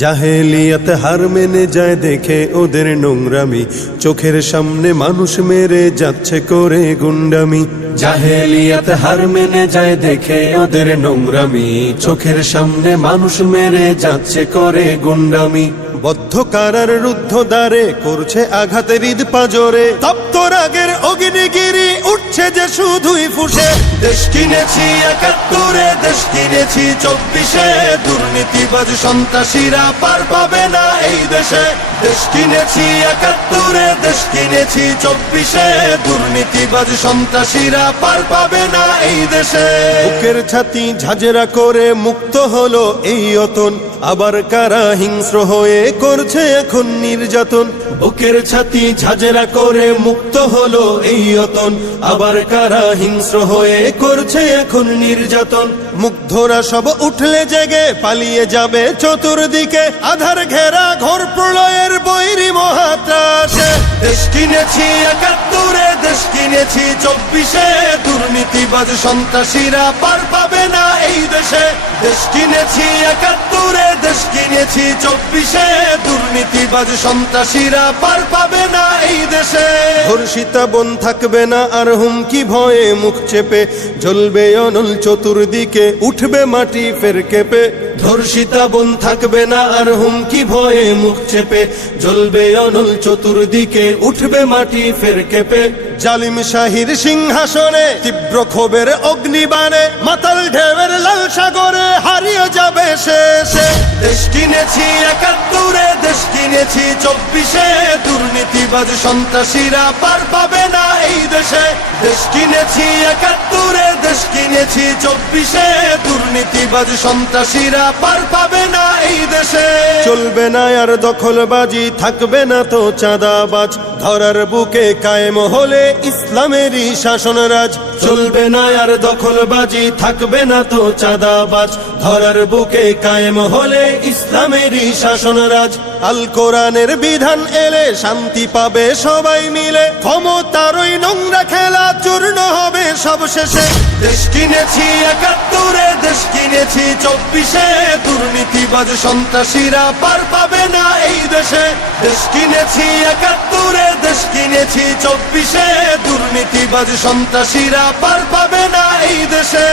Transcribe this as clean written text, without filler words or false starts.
জাহেলিয়াত হার মেনে যায় দেখে ওদের নোংরামি, চোখের সামনে মানুষ মেরে যাচ্ছে করে গুন্ডামি। জাহেলিয়াত হার মেনে যায় দেখে ওদের নোংরামি, চোখের সামনে মানুষ মেরে যাচ্ছে করে গুন্ডামি। বদ্ধ কারার রুদ্ধ দ্বারে করছে আঘাতের ঈদ পাজরে, তপ্ত রাগের অগ্নিগিরি উঠছে যে শুধুই ফুসে। দেশ কিনেছি ৭১, দেশ কিনেছি ২৪, দুর্নীতিবাজ সন্ত্রাসীরা পার পাবে না এই দেশে। দেশ কিনেছি ৭১, দেশ কিনেছি ২৪, দুর্নীতিবাজ সন্ত্রাসীরা পার পাবে না এই দেশে। বুকের ছাতি ঝাঁঝরা করে মুক্ত হলো এই অতন, আবার কারা হিংস্র হয়ে করছে এখন নির্যাতন। বুকের ছাতি ঝাঁঝরা করে মুক্ত হলো এই অতন, আবার কারা হিংস্র হয়ে করছে এখন নির্যাতন। মুগ্ধরা সব উঠলে জেগে পালিয়ে যাবে চতুর্দিকে, আধার ঘেরা ঘোর প্রলয়ের বৈরী মহাত্রাসে। দেশ কিনেছি ৭১, দেশ কিনেছি ২৪, দুর্নীতিবাজ সন্ত্রাসীরা পার পাবে না এই দেশে। দেশ কিনেছি ৭১, দেশ কিনেছি ২৪, দুর্নীতিবাজ সন্ত্রাসীরা পার পাবে না এই দেশে। ধর্ষিতা বোন থাকবে না আর হুমকি ভয়ে মুখ চেপে, জ্বলবে অনল চতুর্দিকে উঠবে মাটি ফের কেঁপে। ধর্ষিতা বোন থাকবে না আর হুমকি ভয়ে মুখ চেপে, জ্বলবে অনল চতুর্দিকে উঠবে মাটি ফের কেঁপে। জালিম শাহীর সিংহাসনে তীব্র ক্ষোভের অগ্নিবাণে, মাতাল ঢেউয়ের লাল সাগরে হারিয়ে যাবে শেষে। দেশ কিনেছি ৭১, দেশ কিনেছি ২৪, দুর্নীতিবাজ সন্ত্রাসীরা পার পাবে না এই দেশে। দেশ কিনেছি ৭১, দেশ কিনেছি ২৪, দুর্নীতিবাজ সন্ত্রাসীরা পার পাবে না এই দেশে। চলবে না আর দখলবাজি, থাকবে না তো চাঁদাবাজ, ধরার বুকে কায়েম হলে ইসলামেরই শাসনরাজ। চলবে না আর দখলবাজি, থাকবে না তো চাঁদাবাজ, ধরার বুকে কায়েম হলে ইসলামেরই শাসনরাজ। আল কোরআনের বিধান এলে শান্তি পাবে সবাই মিলে, ক্ষমতার ওই নোংরা খেলা চূর্ণ হবে সব শেষে। দেশ কিনেছি ৭১, দেশ কিনেছি ২৪, দুর্নীতিবাজ সন্ত্রাসীরা পার পাবে না এই দেশে। দেশ কিনেছি ৭১, দেশ কিনেছি ২৪, দুর্নীতিবাজ সন্ত্রাসীরা পার পাবে না এই দেশে।